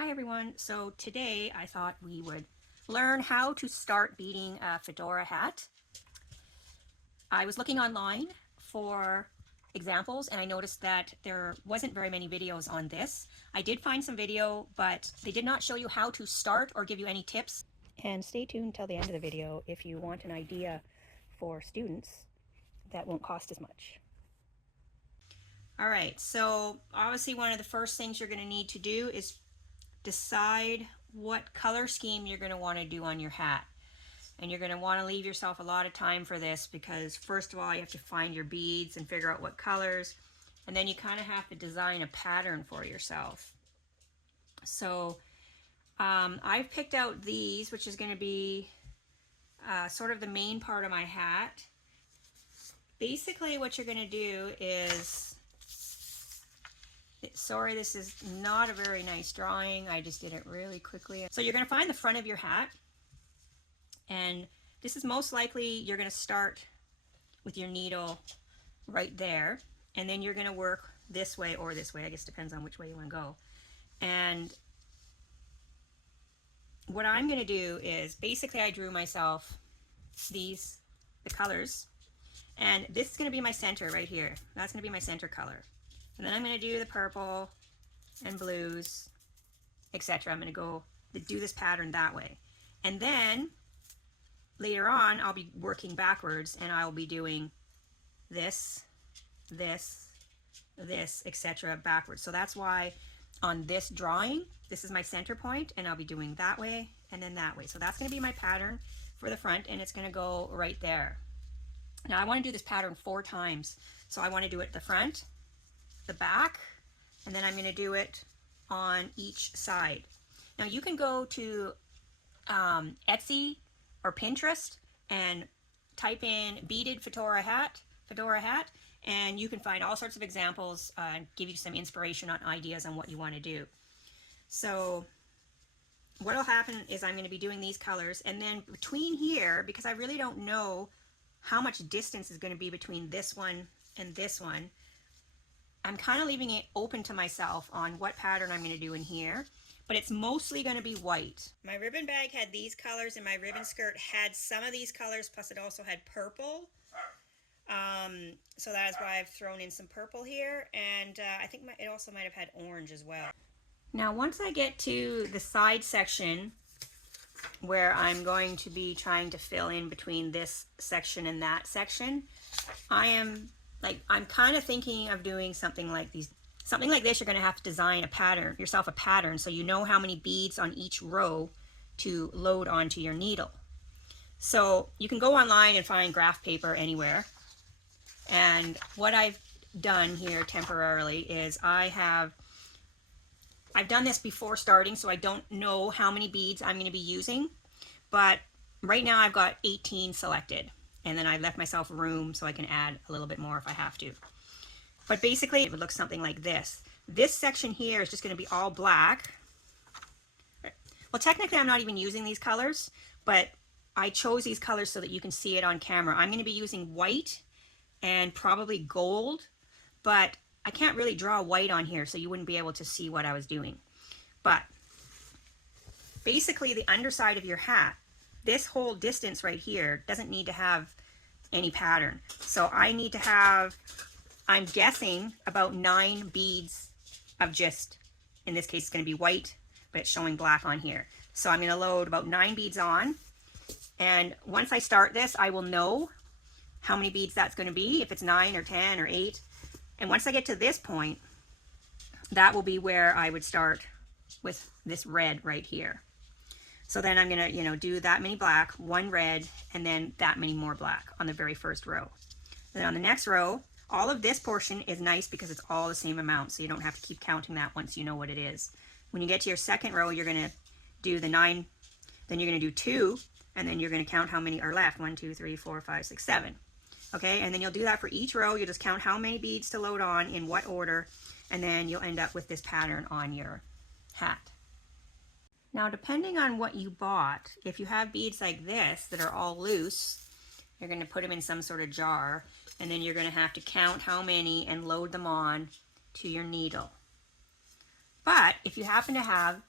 Hi everyone, so today I thought we would learn how to start beading a fedora hat. I was looking online for examples and I noticed that there wasn't very many videos on this. I did find some video, but they did not show you how to start or give you any tips. And stay tuned till the end of the video if you want an idea for students that won't cost as much. Alright, so obviously one of the first things you're going to need to do is decide what color scheme you're going to want to do on your hat. And you're going to want to leave yourself a lot of time for this because first of all you have to find your beads and figure out what colors, and then you kind of have to design a pattern for yourself. So I've picked out these, which is going to be sort of the main part of my hat. Basically what you're going to do is, sorry, this is not a very nice drawing. I just did it really quickly. So you're going to find the front of your hat, and this is most likely you're going to start with your needle right there, and then you're going to work this way or this way. I guess it depends on which way you want to go. And what I'm going to do is basically I drew myself the colors, and this is going to be my center right here. That's going to be my center color. And then I'm going to do the purple and blues, etc. I'm going to go do this pattern that way. And then later on, I'll be working backwards and I'll be doing this, this, this, etc. backwards. So that's why on this drawing, this is my center point, and I'll be doing that way and then that way. So that's going to be my pattern for the front, and it's going to go right there. Now I want to do this pattern 4 times. So I want to do it the front, the back, and then I'm going to do it on each side. Now you can go to Etsy or Pinterest and type in beaded Fedora hat, and you can find all sorts of examples and give you some inspiration on ideas on what you want to do. So what will happen is I'm going to be doing these colors, and then between here, because I really don't know how much distance is going to be between this one and this one, I'm kind of leaving it open to myself on what pattern I'm going to do in here, but it's mostly going to be white. My ribbon bag had these colors, and my ribbon skirt had some of these colors, plus it also had purple. So that is why I've thrown in some purple here, and I think it also might have had orange as well. Now once I get to the side section where I'm going to be trying to fill in between this section and that section, I'm kind of thinking of doing something like these. Something like this, you're going to have to design yourself a pattern so you know how many beads on each row to load onto your needle. So you can go online and find graph paper anywhere. And what I've done here temporarily is I've done this before starting, so I don't know how many beads I'm going to be using, but right now I've got 18 selected. And then I left myself room so I can add a little bit more if I have to. But basically it would look something like this. This section here is just going to be all black. Well, technically I'm not even using these colors, but I chose these colors so that you can see it on camera. I'm going to be using white and probably gold, but I can't really draw white on here, so you wouldn't be able to see what I was doing. But basically the underside of your hat, this whole distance right here doesn't need to have any pattern. So I need to have, I'm guessing, about 9 beads of just, in this case it's going to be white, but it's showing black on here. So I'm going to load about 9 beads on, and once I start this I will know how many beads that's going to be, if it's 9 or 10 or 8. And once I get to this point, that will be where I would start with this red right here. So then I'm going to, do that many black, 1 red, and then that many more black on the very first row. Then on the next row, all of this portion is nice because it's all the same amount, so you don't have to keep counting that once you know what it is. When you get to your second row, you're going to do the 9, then you're going to do 2, and then you're going to count how many are left. 1, 2, 3, 4, 5, 6, 7. Okay, and then you'll do that for each row. You'll just count how many beads to load on in what order, and then you'll end up with this pattern on your hat. Now, depending on what you bought, if you have beads like this that are all loose, you're going to put them in some sort of jar, and then you're going to have to count how many and load them on to your needle. But if you happen to have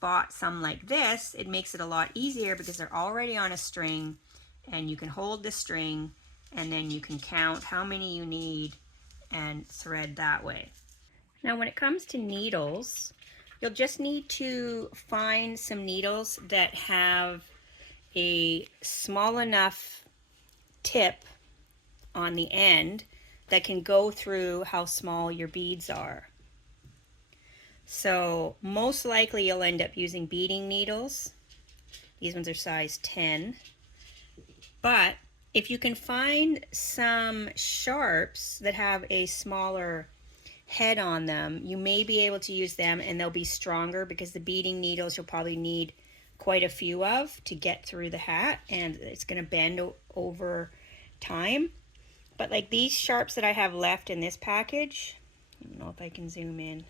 bought some like this, it makes it a lot easier because they're already on a string and you can hold the string and then you can count how many you need and thread that way. Now when it comes to needles, you'll just need to find some needles that have a small enough tip on the end that can go through how small your beads are. So most likely you'll end up using beading needles. These ones are size 10. But if you can find some sharps that have a smaller head on them, you may be able to use them and they'll be stronger because the beading needles you'll probably need quite a few of to get through the hat, and it's going to bend over time. But like these sharps that I have left in this package, I don't know if I can zoom in.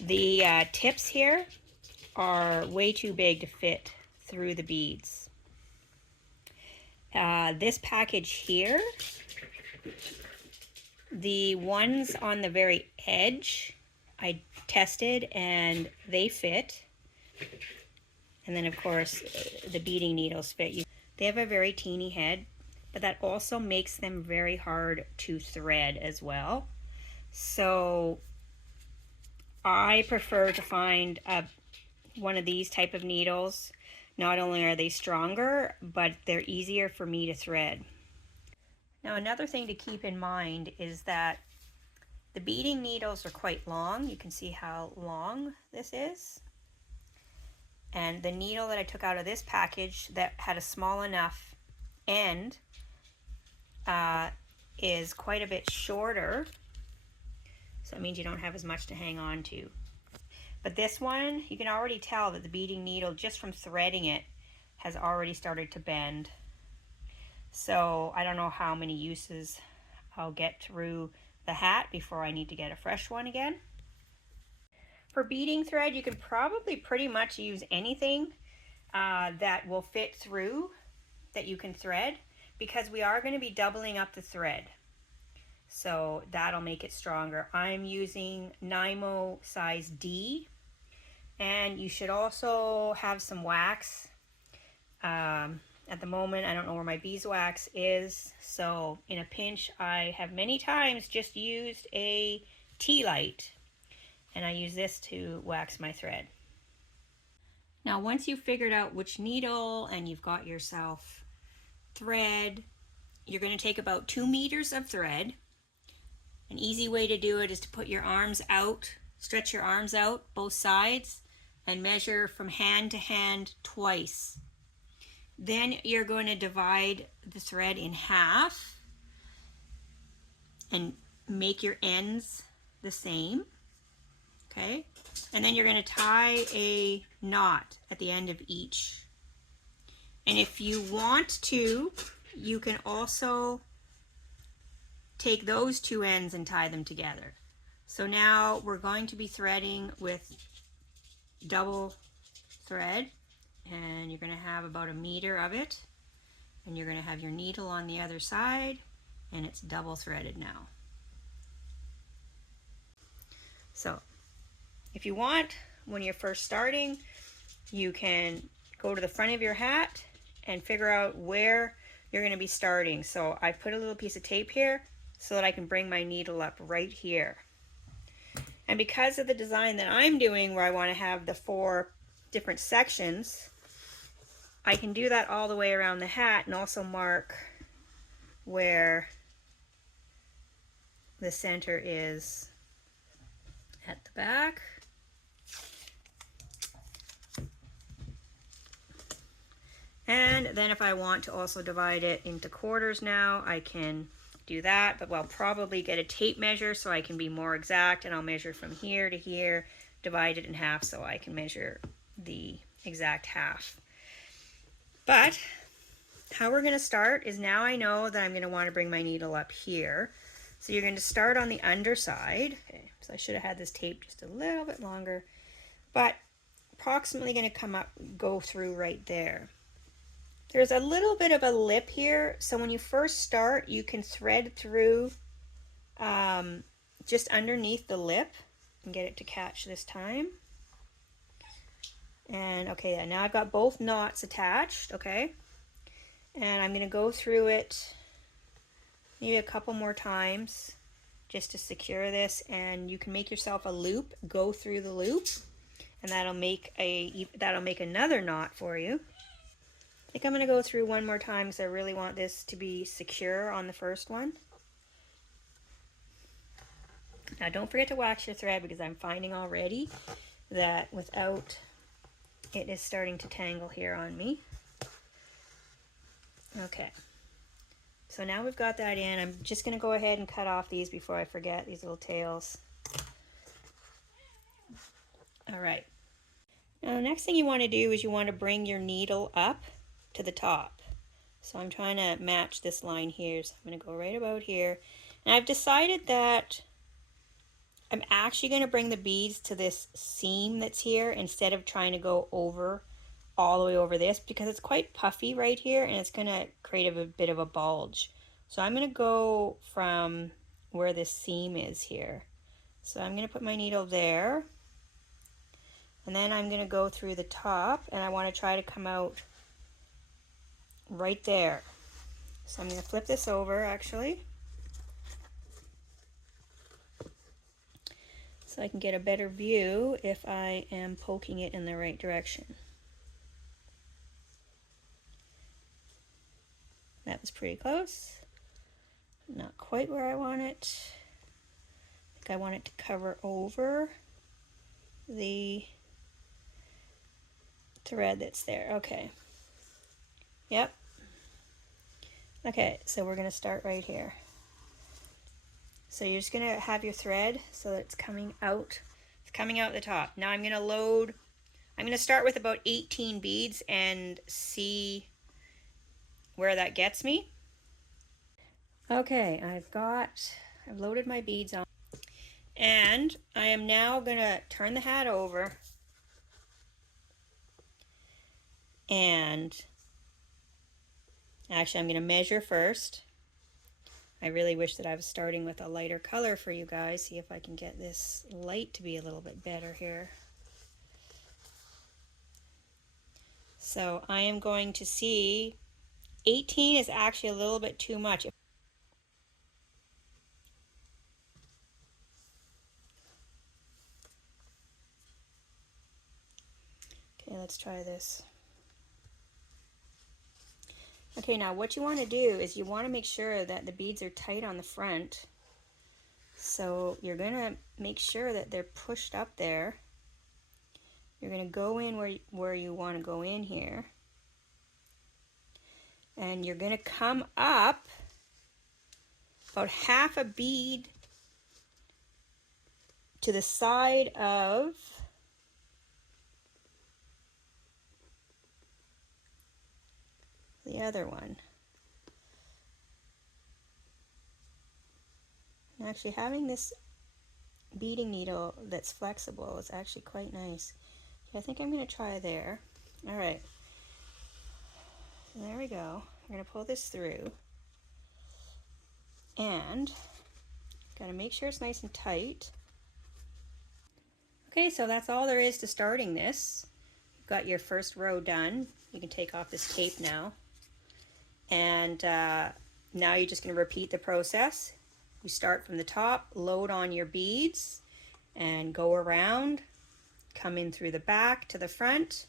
The tips here are way too big to fit through the beads. This package here, the ones on the very edge, I tested and they fit. And then of course the beading needles fit. They have a very teeny head, but that also makes them very hard to thread as well. So I prefer to find one of these type of needles. Not only are they stronger, but they're easier for me to thread. Now another thing to keep in mind is that the beading needles are quite long. You can see how long this is. And the needle that I took out of this package that had a small enough end is quite a bit shorter. So that means you don't have as much to hang on to. But this one, you can already tell that the beading needle, just from threading it, has already started to bend. So I don't know how many uses I'll get through the hat before I need to get a fresh one again. For beading thread, you can probably pretty much use anything that will fit through that you can thread, because we are going to be doubling up the thread. So that'll make it stronger. I'm using Nymo size D, and you should also have some wax. At the moment, I don't know where my beeswax is, so in a pinch, I have many times just used a tea light, and I use this to wax my thread. Now, once you've figured out which needle and you've got yourself thread, you're going to take about 2 meters of thread. An easy way to do it is to put your arms out, stretch your arms out both sides, and measure from hand to hand twice. Then you're going to divide the thread in half and make your ends the same. Okay? And then you're going to tie a knot at the end of each. And if you want to, you can also take those 2 ends and tie them together. So now we're going to be threading with double thread, and you're going to have about 1 meter of it, and you're going to have your needle on the other side, and it's double threaded now. So if you want, when you're first starting, you can go to the front of your hat and figure out where you're going to be starting. So I put a little piece of tape here so that I can bring my needle up right here. And because of the design that I'm doing, where I want to have the 4 different sections, I can do that all the way around the hat and also mark where the center is at the back. And then if I want to also divide it into quarters now, I can do that, but I'll probably get a tape measure so I can be more exact, and I'll measure from here to here, divide it in half so I can measure the exact half. But how we're going to start is, now I know that I'm going to want to bring my needle up here. So you're going to start on the underside. Okay, so I should have had this tape just a little bit longer, but approximately going to go through right there. There's a little bit of a lip here, so when you first start, you can thread through just underneath the lip and get it to catch this time. And okay, now I've got both knots attached, okay? And I'm gonna go through it maybe a couple more times just to secure this, and you can make yourself a loop, go through the loop, and that'll make another knot for you. I think I'm gonna go through one more time because I really want this to be secure on the first one. Now don't forget to wax your thread, because I'm finding already that without it is starting to tangle here on me. Okay, so now we've got that in. I'm just going to go ahead and cut off these before I forget, these little tails. All right, now the next thing you want to do is you want to bring your needle up to the top. So I'm trying to match this line here, so I'm going to go right about here. And I've decided that I'm actually going to bring the beads to this seam that's here instead of trying to go over all the way over this, because it's quite puffy right here and it's going to create a bit of a bulge. So I'm going to go from where this seam is here. So I'm going to put my needle there, and then I'm going to go through the top, and I want to try to come out right there. So I'm going to flip this over actually, so I can get a better view if I am poking it in the right direction. That was pretty close. Not quite where I want it. I think I want it to cover over the thread that's there. Okay. Yep. Okay, so we're going to start right here. So you're just going to have your thread so that it's coming out. It's coming out the top. Now I'm going to load, I'm going to start with about 18 beads and see where that gets me. Okay, I've loaded my beads on, and I am now going to turn the hat over, and actually I'm going to measure first. I really wish that I was starting with a lighter color for you guys. See if I can get this light to be a little bit better here. So I am going to see 18 is actually a little bit too much. Okay, let's try this. Okay, now what you want to do is you want to make sure that the beads are tight on the front. So you're going to make sure that they're pushed up there. You're going to go in where you want to go in here. And you're going to come up about half a bead to the side of the other one. And actually having this beading needle that's flexible is actually quite nice. Okay, I think I'm going to try there. All right. So there we go. We're going to pull this through. And got to make sure it's nice and tight. Okay, so that's all there is to starting this. You've got your first row done. You can take off this tape now. And now you're just going to repeat the process. You start from the top, load on your beads, and go around, come in through the back to the front.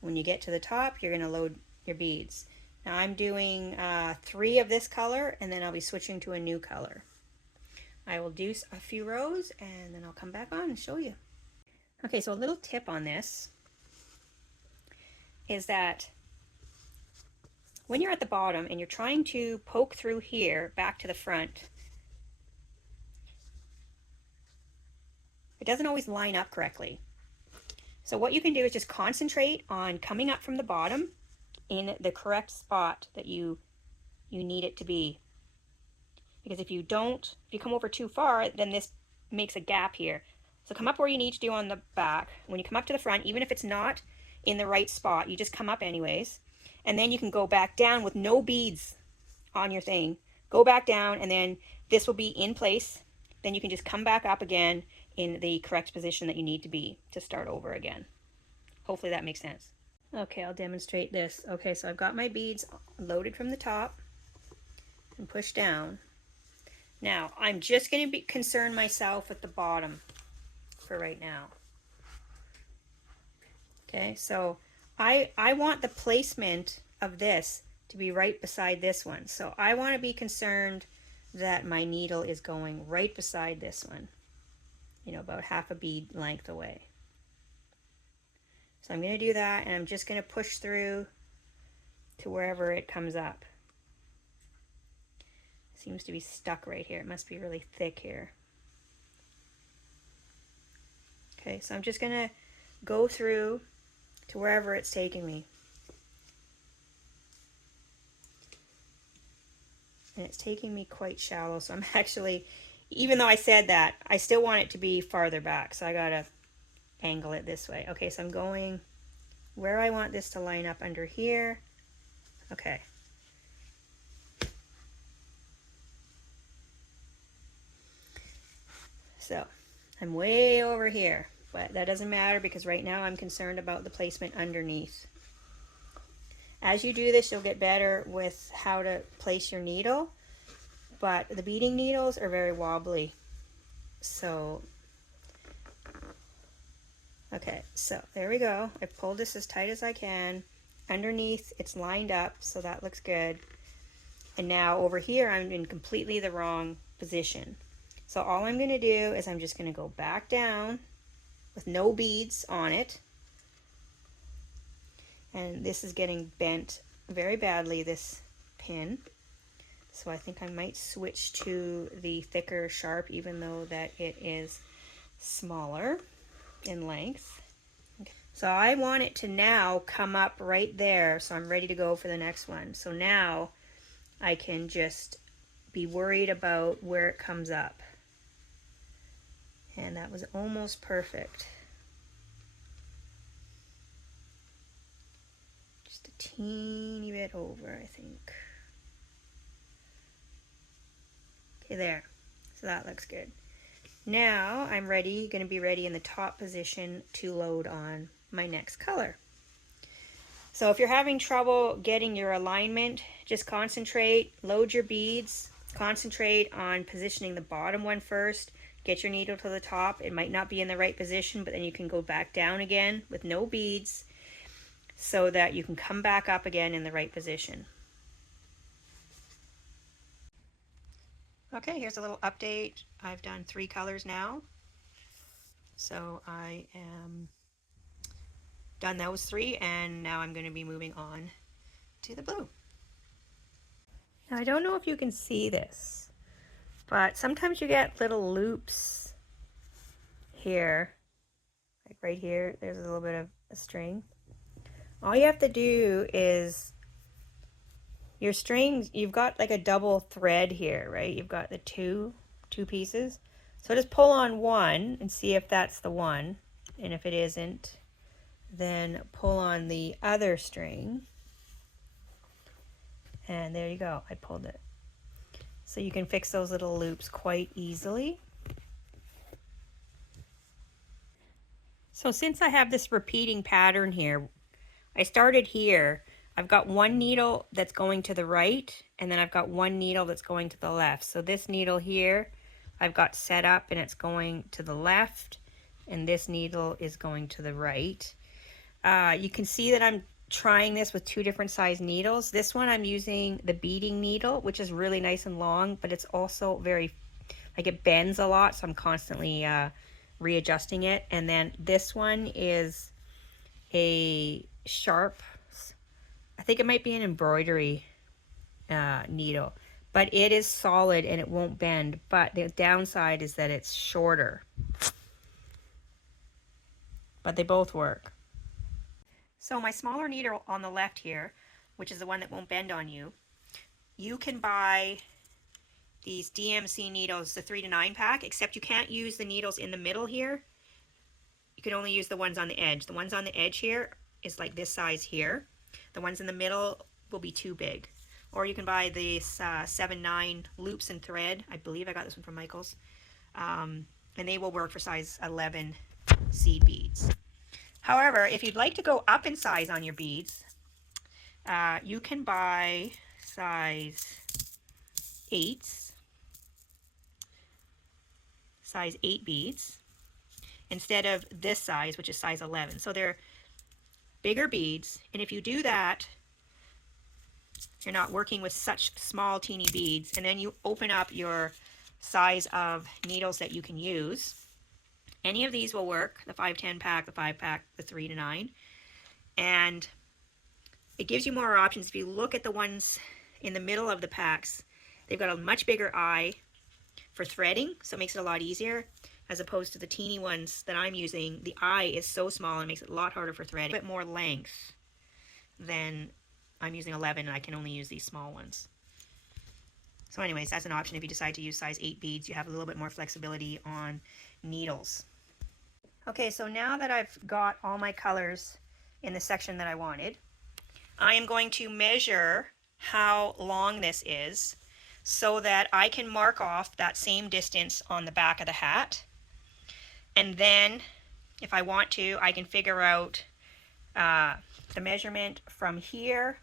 When you get to the top, you're going to load your beads. Now I'm doing 3 of this color, and then I'll be switching to a new color. I will do a few rows, and then I'll come back on and show you. Okay, so a little tip on this is that when you're at the bottom and you're trying to poke through here back to the front, it doesn't always line up correctly. So what you can do is just concentrate on coming up from the bottom in the correct spot that you need it to be. Because if you come over too far, then this makes a gap here. So come up where you need to do on the back. When you come up to the front, even if it's not in the right spot, you just come up anyways. And then you can go back down with no beads on your thing. Go back down, and then this will be in place. Then you can just come back up again in the correct position that you need to be to start over again. Hopefully that makes sense. Okay, I'll demonstrate this. Okay, so I've got my beads loaded from the top and pushed down. Now, I'm just going to concern myself with the bottom for right now. Okay, so I want the placement of this to be right beside this one. So I want to be concerned that my needle is going right beside this one, you know, about half a bead length away. So I'm going to do that, and I'm just going to push through to wherever it comes up. Seems to be stuck right here. It must be really thick here. Okay, so I'm just going to go through to wherever it's taking me. And it's taking me quite shallow, so I'm actually, even though I said that, I still want it to be farther back, so I gotta angle it this way. Okay, so I'm going where I want this to line up under here. Okay. So I'm way over here, but that doesn't matter because right now I'm concerned about the placement underneath. As you do this, you'll get better with how to place your needle, but the beading needles are very wobbly. So, okay, so there we go. I pulled this as tight as I can. Underneath, it's lined up, so that looks good. And now over here, I'm in completely the wrong position. So all I'm going to do is I'm just going to go back down with no beads on it. And this is getting bent very badly, this pin. So I think I might switch to the thicker sharp, even though that it is smaller in length. Okay. So I want it to now come up right there, so I'm ready to go for the next one. So now I can just be worried about where it comes up. And that was almost perfect. Just a teeny bit over, I think. Okay, there. So that looks good. Now I'm ready, going to be ready in the top position to load on my next color. So if you're having trouble getting your alignment, just concentrate, load your beads, concentrate on positioning the bottom one first, get your needle to the top. It might not be in the right position, but then you can go back down again with no beads so that you can come back up again in the right position. Okay, here's a little update. I've done 3 colors now. So I am done those 3, and now I'm going to be moving on to the blue. Now I don't know if you can see this, but sometimes you get little loops here, like right here. There's a little bit of a string. All you have to do is your strings, you've got like a double thread here, right? You've got the two pieces. So just pull on one and see if that's the one. And if it isn't, then pull on the other string. And there you go, I pulled it. So you can fix those little loops quite easily. So since I have this repeating pattern here, I started here. I've got one needle that's going to the right, and then I've got one needle that's going to the left. So this needle here, I've got set up and it's going to the left, and this needle is going to the right. You can see that I'm trying this with 2 different size needles. This one I'm using the beading needle, which is really nice and long, but it's also very, like it bends a lot, so I'm constantly readjusting it. And then this one is a sharp, I think it might be an embroidery needle, but it is solid and it won't bend. But the downside is that it's shorter. But they both work. So my smaller needle on the left here, which is the one that won't bend on you, you can buy these DMC needles, the 3 to 9 pack, except you can't use the needles in the middle here. You can only use the ones on the edge. The ones on the edge here is like this size here. The ones in the middle will be too big. Or you can buy these 7/9 loops and thread. I believe I got this one from Michael's. And they will work for size 11 seed beads. However, if you'd like to go up in size on your beads, you can buy size 8s, size 8 beads, instead of this size, which is size 11. So they're bigger beads, and if you do that, you're not working with such small teeny beads, and then you open up your size of needles that you can use. Any of these will work, the 5-10 pack, the 5 pack, the 3 to 9, and it gives you more options. If you look at the ones in the middle of the packs, they've got a much bigger eye for threading, so it makes it a lot easier, as opposed to the teeny ones that I'm using. The eye is so small and makes it a lot harder for threading. A bit more length than I'm using 11, and I can only use these small ones. So anyways, that's an option if you decide to use size 8 beads. You have a little bit more flexibility on needles. Okay, so now that I've got all my colors in the section that I wanted, I am going to measure how long this is so that I can mark off that same distance on the back of the hat. And then, if I want to, I can figure out the measurement from here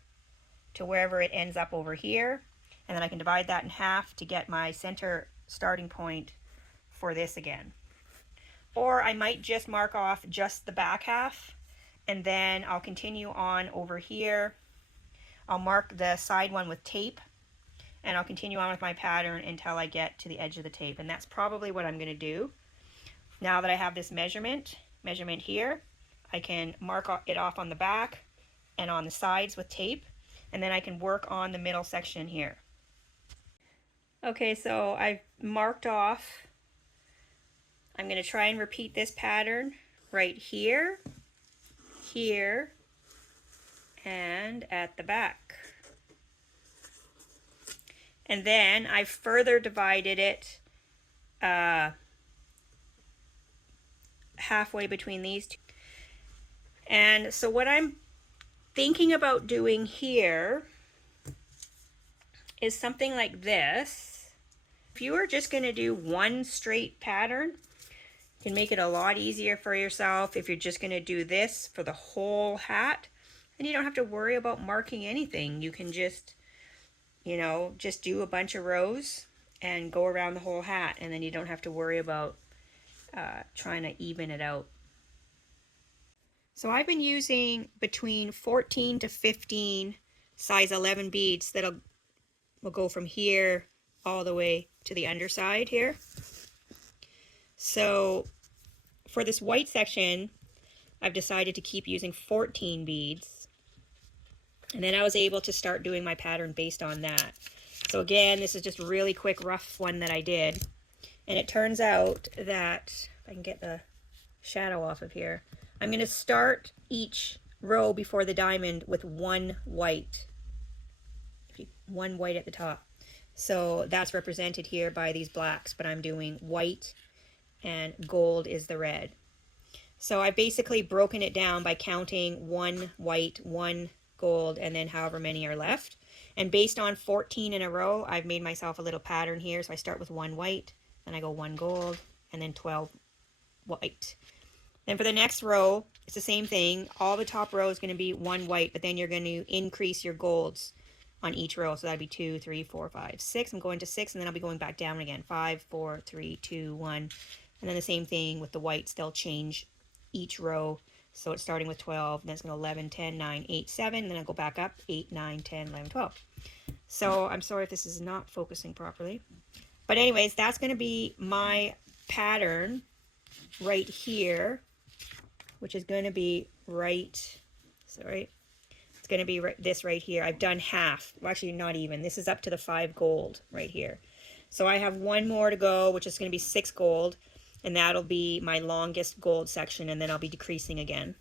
to wherever it ends up over here. And then I can divide that in half to get my center starting point for this again. Or I might just mark off just the back half, and then I'll continue on over here. I'll mark the side one with tape, and I'll continue on with my pattern until I get to the edge of the tape. And that's probably what I'm going to do. Now that I have this measurement here, I can mark it off on the back and on the sides with tape, and then I can work on the middle section here. Okay, so I've marked off. I'm going to try and repeat this pattern right here, here, and at the back. And then I've further divided it halfway between these two. And so what I'm thinking about doing here is something like this. If you are just going to do one straight pattern, you can make it a lot easier for yourself. If you're just going to do this for the whole hat, then you don't have to worry about marking anything. You can just, just do a bunch of rows and go around the whole hat, and then you don't have to worry about trying to even it out. So I've been using between 14 to 15 size 11 beads that will go from here all the way to the underside here. So for this white section, I've decided to keep using 14 beads. And then I was able to start doing my pattern based on that. So again, this is just a really quick rough one that I did. And it turns out that, if I can get the shadow off of here, I'm going to start each row before the diamond with one white. One white at the top. So that's represented here by these blacks, but I'm doing white and gold is the red. So I've basically broken it down by counting one white, one gold, and then however many are left. And based on 14 in a row, I've made myself a little pattern here. So I start with one white, then I go one gold, and then 12 white. Then for the next row, it's the same thing. All the top row is going to be one white, but then you're going to increase your golds on each row. So that'd be 2, 3, 4, 5, 6. I'm going to 6, and then I'll be going back down again. 5, 4, 3, 2, 1. And then the same thing with the whites. They'll change each row. So it's starting with 12, then it's going to 11, 10, 9, 8, 7. Then I'll go back up 8, 9, 10, 11, 12. So I'm sorry if this is not focusing properly. But anyways, that's going to be my pattern right here, which is going to be it's going to be this right here. I've done half. Well, actually, not even. This is up to the 5 gold right here. So I have one more to go, which is going to be 6 gold. And that'll be my longest gold section, and then I'll be decreasing again.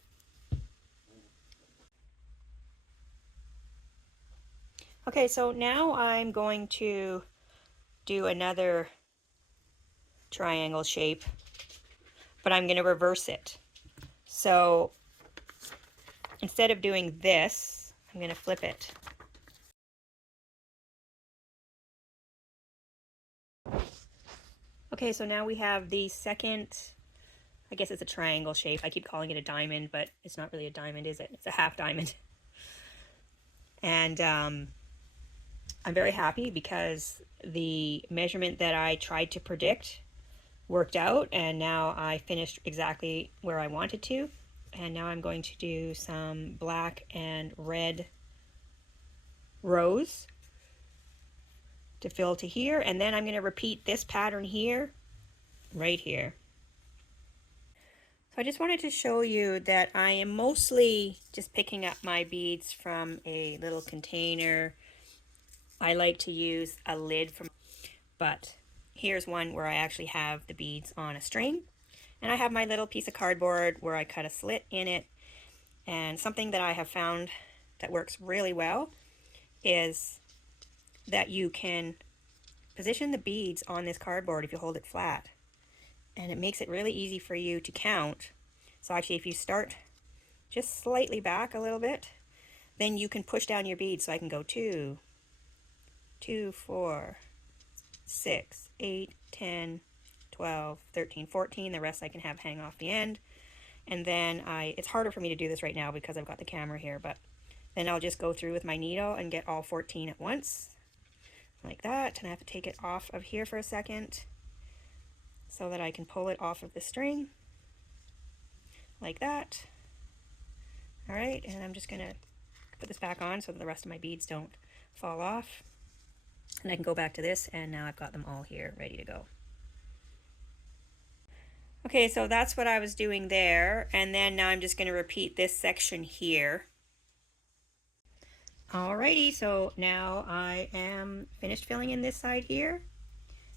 Okay, so now I'm going to do another triangle shape, but I'm going to reverse it. So instead of doing this, I'm going to flip it. Okay, so now we have the second I guess it's a triangle shape. I keep calling it a diamond, but it's not really a diamond, is it? It's a half diamond. And I'm very happy because the measurement that I tried to predict worked out, and now I finished exactly where I wanted to. And now I'm going to do some black and red rows to fill to here, and then I'm going to repeat this pattern here, right here. So I just wanted to show you that I am mostly just picking up my beads from a little container. I like to use a lid but here's one where I actually have the beads on a string, and I have my little piece of cardboard where I cut a slit in it. And something that I have found that works really well is that you can position the beads on this cardboard if you hold it flat, and it makes it really easy for you to count. So actually, if you start just slightly back a little bit, then you can push down your beads. So I can go 2, 2, 4, 6, 8, 10, 12, 13, 14. The rest I can have hang off the end. And then it's harder for me to do this right now because I've got the camera here, but then I'll just go through with my needle and get all 14 at once, like that. And I have to take it off of here for a second so that I can pull it off of the string, like that. All right, and I'm just gonna put this back on so that the rest of my beads don't fall off. And I can go back to this, and now I've got them all here ready to go. Okay, so that's what I was doing there, and then now I'm just going to repeat this section here. Alrighty, so now I am finished filling in this side here.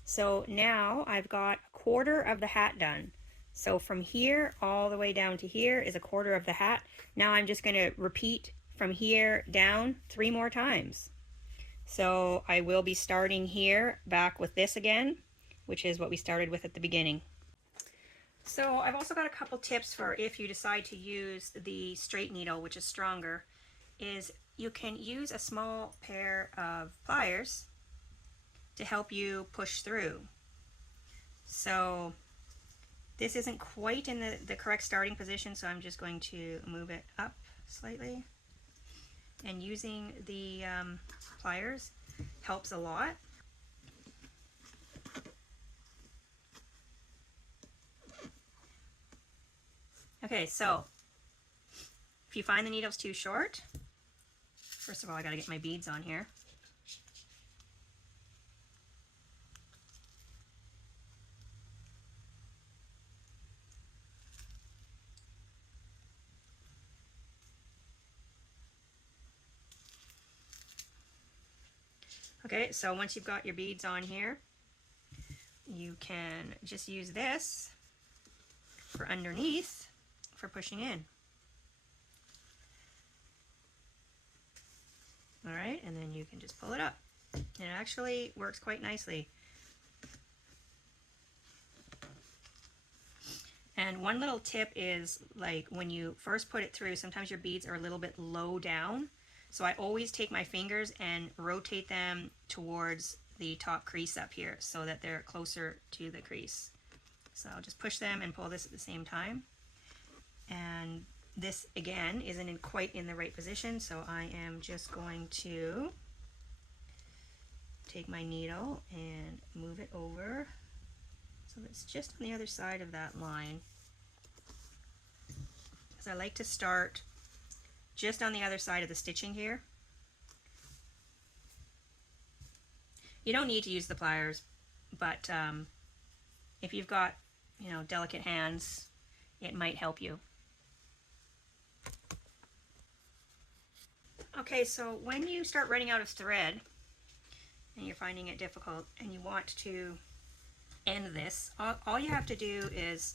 So now I've got a quarter of the hat done. So from here all the way down to here is a quarter of the hat. Now I'm just going to repeat from here down 3 more times. So I will be starting here back with this again, which is what we started with at the beginning. So I've also got a couple tips for if you decide to use the straight needle, which is stronger, is you can use a small pair of pliers to help you push through. So this isn't quite in the correct starting position, so I'm just going to move it up slightly. And using the pliers helps a lot. Okay, so if you find the needles too short, first of all, I gotta get my beads on here. Okay, so once you've got your beads on here, you can just use this for underneath for pushing in. All right, and then you can just pull it up. It actually works quite nicely. And one little tip is, like, when you first put it through, sometimes your beads are a little bit low down. So I always take my fingers and rotate them towards the top crease up here so that they're closer to the crease. So I'll just push them and pull this at the same time. And this again isn't quite in the right position, so I am just going to take my needle and move it over so it's just on the other side of that line. Because I like to start just on the other side of the stitching here. You don't need to use the pliers, but if you've got, you know, delicate hands, it might help you. Okay, so when you start running out of thread and you're finding it difficult and you want to end this, all you have to do is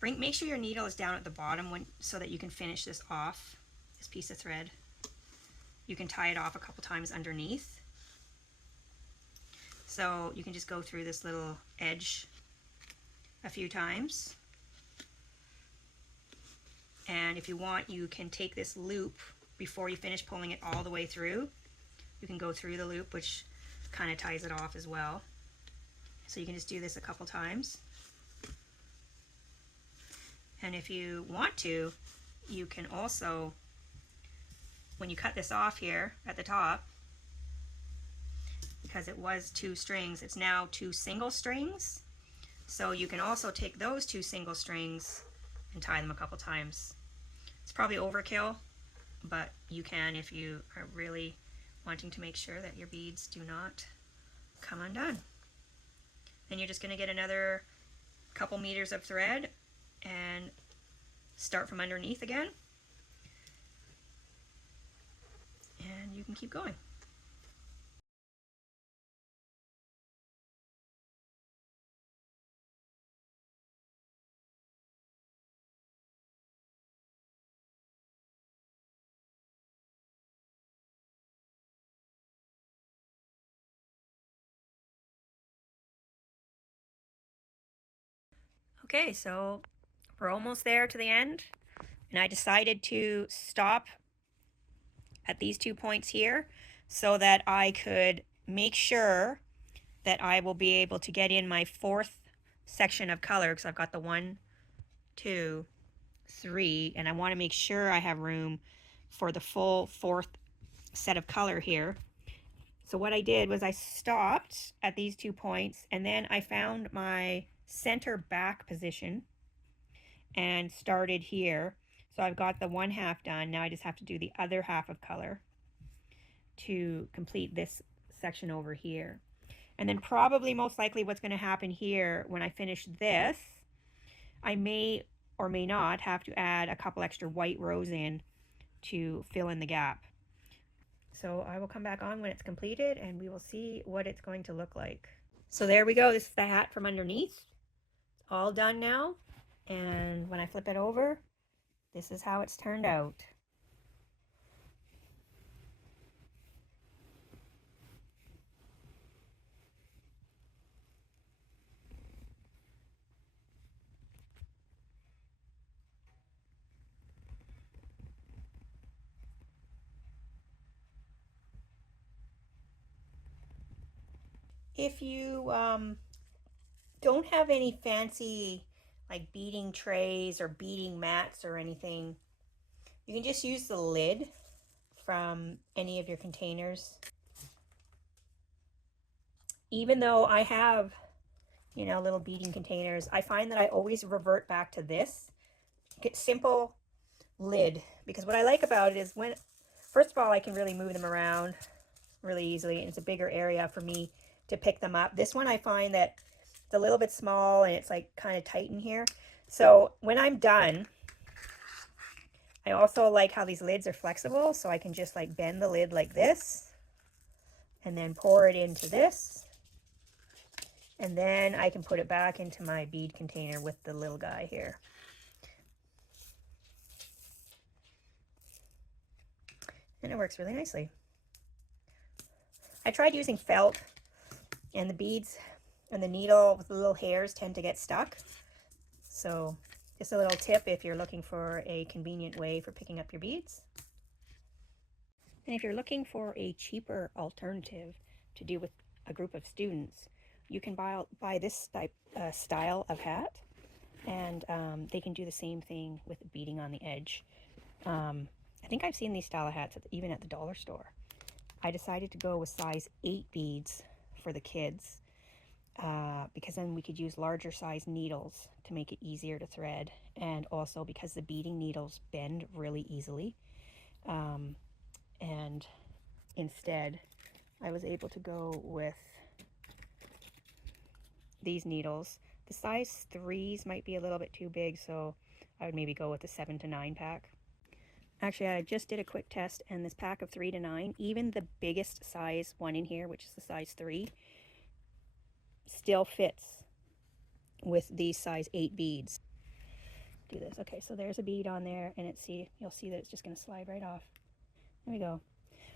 make sure your needle is down at the bottom so that you can finish this off, this piece of thread. You can tie it off a couple times underneath. So you can just go through this little edge a few times. And if you want, you can take this loop before you finish pulling it all the way through. You can go through the loop, which kind of ties it off as well. So you can just do this a couple times. And if you want to, you can also, when you cut this off here at the top, because it was 2 strings, it's now 2 single strings. So you can also take those 2 single strings and tie them a couple times. It's probably overkill, but you can if you are really wanting to make sure that your beads do not come undone. Then you're just going to get another couple meters of thread and start from underneath again, and you can keep going. Okay, so we're almost there to the end, and I decided to stop at these 2 points here so that I could make sure that I will be able to get in my 4th section of color, because I've got the 1, 2, 3, and I want to make sure I have room for the full 4th set of color here. So what I did was I stopped at these 2 points, and then I found my center back position and started here. So I've got the 1/2 done. Now I just have to do the other half of color to complete this section over here. And then probably most likely what's going to happen here when I finish this, I may or may not have to add a couple extra white rows in to fill in the gap. So I will come back on when it's completed and we will see what it's going to look like. So there we go. This is the hat from underneath. It's all done now. And when I flip it over, this is how it's turned out. If you don't have any fancy like beading trays or beading mats or anything, you can just use the lid from any of your containers. Even though I have, you know, little beading containers, I find that I always revert back to this. Get simple lid, because what I like about it is when, first of all, I can really move them around really easily, and it's a bigger area for me to pick them up. This one I find that it's a little bit small and it's like kind of tight in here. So when I'm done, I also like how these lids are flexible, so I can just like bend the lid like this and then pour it into this, and then I can put it back into my bead container with the little guy here. And it works really nicely. I tried using felt, and the beads and the needle with the little hairs tend to get stuck. So just a little tip if you're looking for a convenient way for picking up your beads. And if you're looking for a cheaper alternative to do with a group of students, you can buy this style of hat, and they can do the same thing with beading on the edge. I think I've seen these style of hats even at the dollar store. I decided to go with size 8 beads for the kids because then we could use larger size needles to make it easier to thread, and also because the beading needles bend really easily. And instead I was able to go with these needles. The size 3s might be a little bit too big, so I would maybe go with the 7 to 9 pack. Actually, I just did a quick test, and this pack of 3 to 9, even the biggest size one in here, which is the size 3, still fits with these size 8 beads. Do this. Okay, so there's a bead on there, and you'll see that it's just going to slide right off. There we go.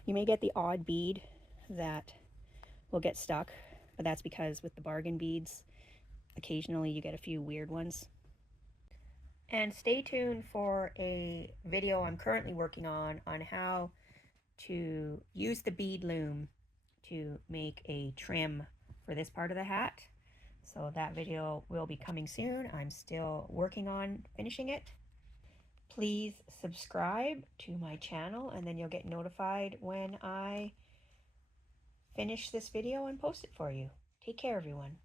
You may get the odd bead that will get stuck, but that's because with the bargain beads, occasionally you get a few weird ones. And stay tuned for a video I'm currently working on how to use the bead loom to make a trim for this part of the hat. So that video will be coming soon. I'm still working on finishing it. Please subscribe to my channel and then you'll get notified when I finish this video and post it for you. Take care, everyone.